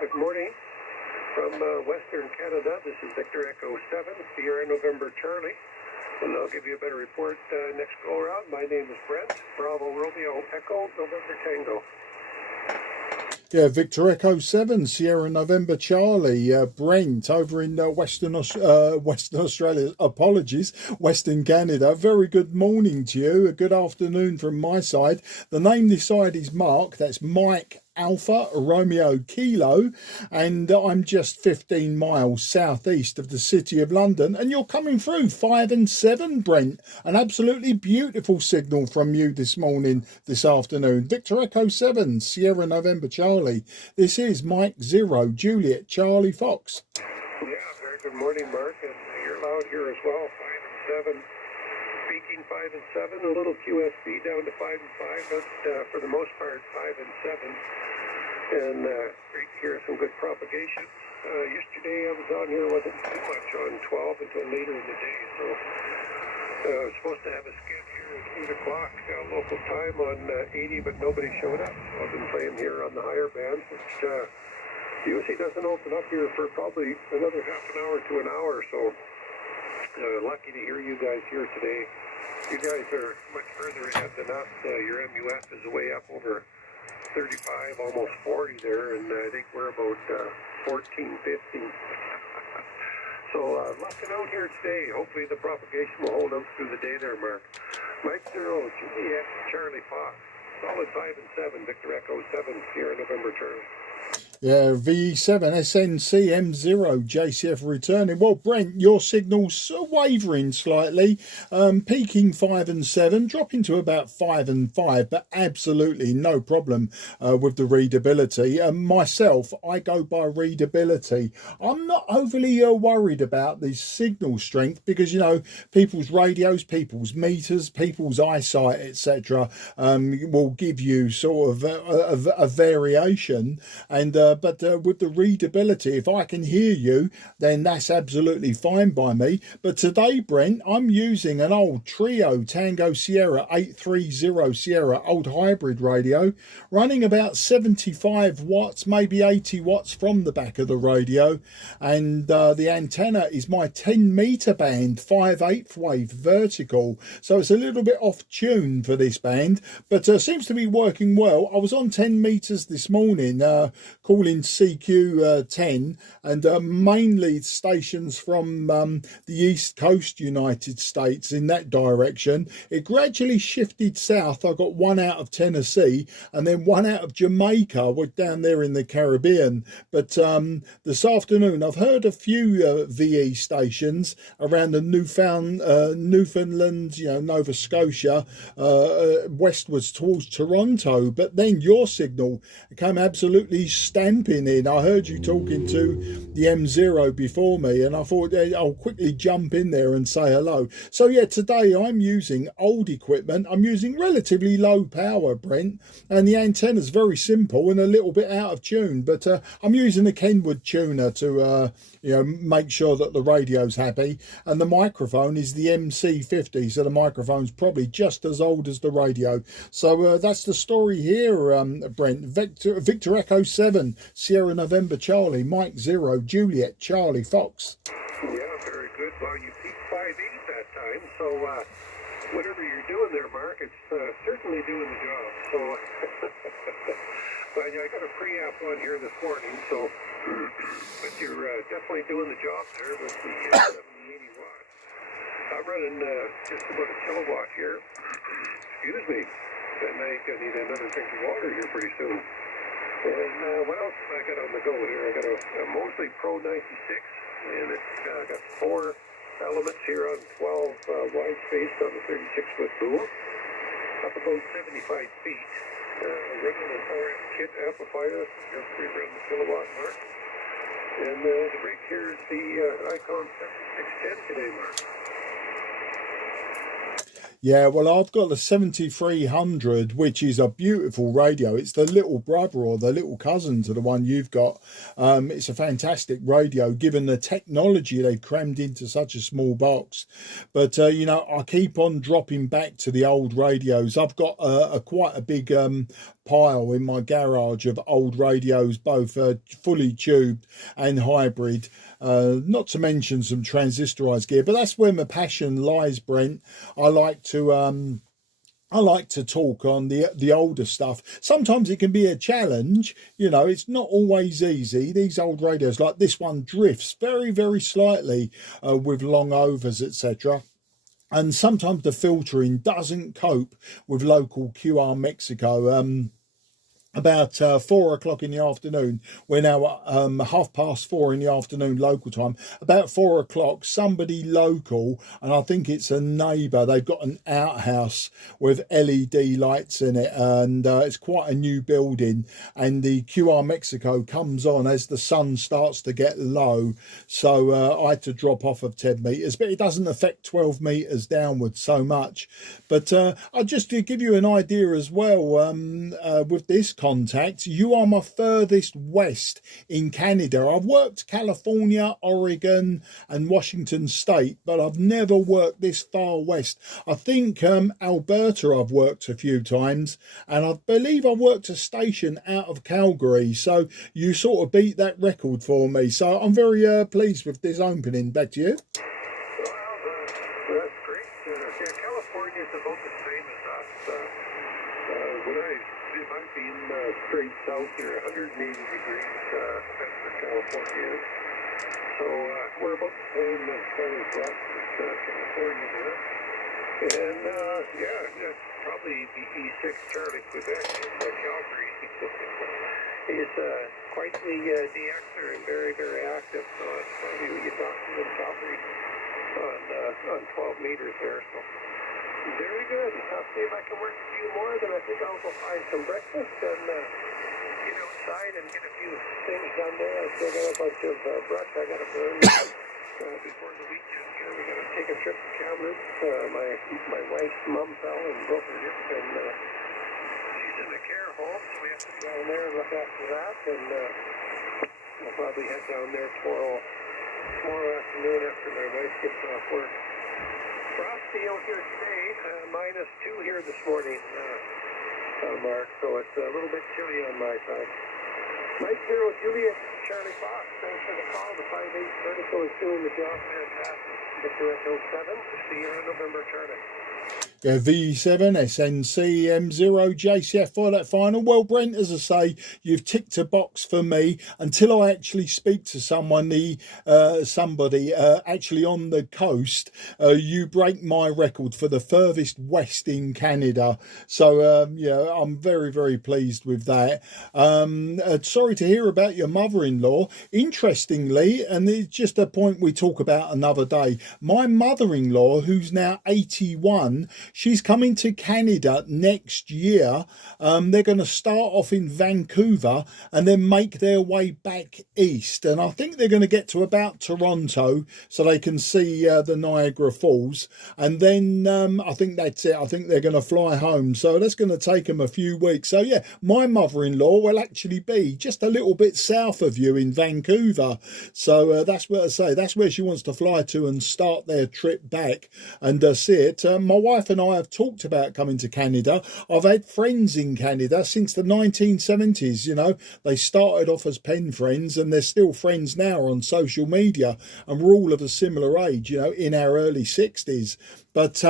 Good morning from Western Canada. This is Victor Echo 7, Sierra November Charlie. And I'll give you a better report next go around. My name is Brent, Bravo Romeo Echo, November Tango. Yeah, Victor Echo 7, Sierra November Charlie, Brent over in Western Australia, apologies, Western Canada. Very good morning to you, a good afternoon from my side. The name this side is Mark, that's Mike Alpha Romeo Kilo, and I'm just 15 miles southeast of the City of London, and you're coming through 5 and 7, Brent. An absolutely beautiful signal from you this morning, this afternoon. Victor Echo 7, Sierra November Charlie. This is Mike 0, Juliet Charlie Fox. Yeah, very good morning, Mark, and you're loud here as well, 5 and 7. Speaking 5 and 7, a little QSB down to 5 and 5, but for the most part 5 and 7. And great to hear some good propagation. Yesterday I was on here, wasn't too much on 12 until later in the day, so I was supposed to have a skid here at 8 o'clock local time on 80, but nobody showed up. So I've been playing here on the higher band, which usually doesn't open up here for probably another half an hour to an hour, so lucky to hear you guys here today. You guys are much further ahead than us. Your MUF is way up over 35, almost 40 there, and I think we're about 14, 15. So lucking out here today. Hopefully the propagation will hold out through the day there, Mark. Mike 0, Juliet Charlie Fox. Solid 5 and 7, Victor Echo 7, Sierra November Charlie. Yeah, VE7 SNCM0 JCF returning. Well, Brent, your signal's wavering slightly, peaking 5 and 7, dropping to about 5 and 5, but absolutely no problem with the readability. Myself, I go by readability. I'm not overly worried about the signal strength because, you know, people's radios, people's meters, people's eyesight, etc., will give you sort of a variation. And but with the readability, if I can hear you, then that's absolutely fine by me. But today, Brent, I'm using an old Trio Tango Sierra 830 Sierra old hybrid radio, running about 75 watts, maybe 80 watts from the back of the radio. And the antenna is my 10 meter band, 5/8 wave vertical. So it's a little bit off tune for this band, but seems to be working well. I was on 10 meters this morning, calling CQ10, and mainly stations from the East Coast United States in that direction. It gradually shifted south. I got one out of Tennessee and then one out of Jamaica. We're down there in the Caribbean. But this afternoon I've heard a few VE stations around the Newfoundland, you know, Nova Scotia, westwards towards Toronto. But then your signal came absolutely stamping in. I heard you talking to the M0 before me, and I thought I'll quickly jump in there and say hello. So yeah, today I'm using old equipment. I'm using relatively low power, Brent, and the antenna's very simple and a little bit out of tune, but I'm using a Kenwood tuner to you know, make sure that the radio's happy, and the microphone is the MC50, so the microphone's probably just as old as the radio. So that's the story here, Brent. Victor Echo 7, Sierra November Charlie, Mike 0, Juliet Charlie Fox. Yeah, very good. Well, you peaked 5.8 that time, so whatever you're doing there, Mark, it's certainly doing the job. So, but I got a pre-app on here this morning, so but you're definitely doing the job there with the 70-80 watts. I'm running just about a kilowatt here. Excuse me. And I think I need another drink of water here pretty soon. And what else have I got on the go here? I got a Mosley Pro 96, and it's got 4 elements here on 12 wide space on the 36-foot boom, up about 75 feet. Running an RF kit amplifier, just around the kilowatt mark. And the rig here is the Icon 7610 today, Mark. Yeah, well, I've got the 7300, which is a beautiful radio. It's the little brother or the little cousin to the one you've got. It's a fantastic radio, given the technology they've crammed into such a small box. But, you know, I keep on dropping back to the old radios. I've got quite a big pile in my garage of old radios, both fully tubed and hybrid, not to mention some transistorized gear. But that's where my passion lies, Brent. I like to talk on the older stuff. Sometimes it can be a challenge, you know, it's not always easy. These old radios, like this one, drifts very, very slightly with long overs, etc. And sometimes the filtering doesn't cope with local QR Mexico. About 4 o'clock in the afternoon, we're now 4:30 in the afternoon local time. About 4 o'clock, somebody local, and I think it's a neighbour, they've got an outhouse with LED lights in it, and it's quite a new building, and the QR Mexico comes on as the sun starts to get low. So I had to drop off of 10 metres, but it doesn't affect 12 metres downwards so much. But just to give you an idea as well, with this contact, you are my furthest west in Canada. I've worked California, Oregon and Washington State, but I've never worked this far west. I think Alberta I've worked a few times, and I believe I worked a station out of Calgary, so you sort of beat that record for me. So I'm very pleased with this opening. Back to you. That's great. Yeah, California is about the same as us. When I did my being straight south here, 180 degrees, that's where California is. So we're about the same as far as west as California is. And yeah, that's probably the E6 Charlie Quebec in Calgary. He's quite the DXer and very, very active. So it's probably when you talk to them Calgary on 12 meters there. So very good. I'll see if I can work a few more. Then I think I'll go find some breakfast and get outside and get a few things done there. I still got a bunch of brush I got to burn before the weekend here. We got to take a trip to Kamloops. My wife's mom fell and broke her hip, and she's in a care home, so we have to go down there and look after that. And we'll probably head down there tomorrow afternoon after my wife gets off work. Frosty out here today, -2 here this morning, Mark, so it's a little bit chilly on my side. Mike 0 Juliet, Charlie Fox, thanks for the call. The 5-830 is doing the job fantastic. Victor Echo 7, Sierra November Charlie. Yeah, V7, SNC, M0, JCF for that final. Well, Brent, as I say, you've ticked a box for me. Until I actually speak to someone, somebody actually on the coast, you break my record for the furthest west in Canada. So, yeah, I'm very, very pleased with that. Sorry to hear about your mother-in-law. Interestingly, and it's just a point we talk about another day, my mother-in-law, who's now 81, she's coming to Canada next year. They're going to start off in Vancouver and then make their way back east. And I think they're going to get to about Toronto so they can see the Niagara Falls. And then I think that's it. I think they're going to fly home. So that's going to take them a few weeks. So yeah, my mother-in-law will actually be just a little bit south of you in Vancouver. So that's what I say. That's where she wants to fly to and start their trip back and see it. My wife and I have talked about coming to Canada. I've had friends in Canada since the 1970s, you know. They started off as pen friends and they're still friends now on social media, and we're all of a similar age, you know, in our early 60s. But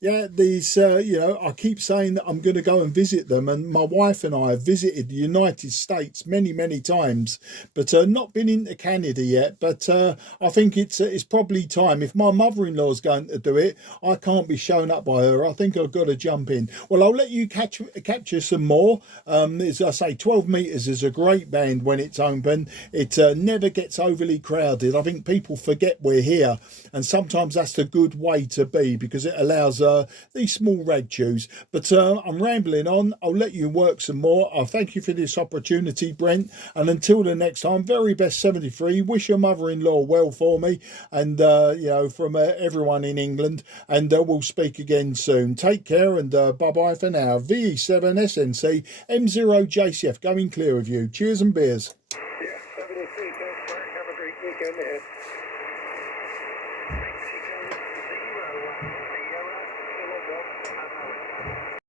yeah, these you know, I keep saying that I'm going to go and visit them, and my wife and I have visited the United States many times, but not been into Canada yet. But I think it's probably time. If my mother-in-law's going to do it, I can't be shown up by her. I think I've got to jump in. Well, I'll let you capture some more. As I say, 12 meters is a great band when it's open. It never gets overly crowded. I think people forget we're here, and sometimes that's a good way to be, because it allows these small rag chews. But I'm rambling on. I'll let you work some more. I thank you for this opportunity, Brent, and until the next time, very best 73. Wish your mother-in-law well for me, and you know, from everyone in England, and we'll speak again soon. Take care, and bye-bye for now. VE7 SNC M0 JCF going clear of you. Cheers and beers. Yeah, 73, thanks Mark, have a great weekend ahead.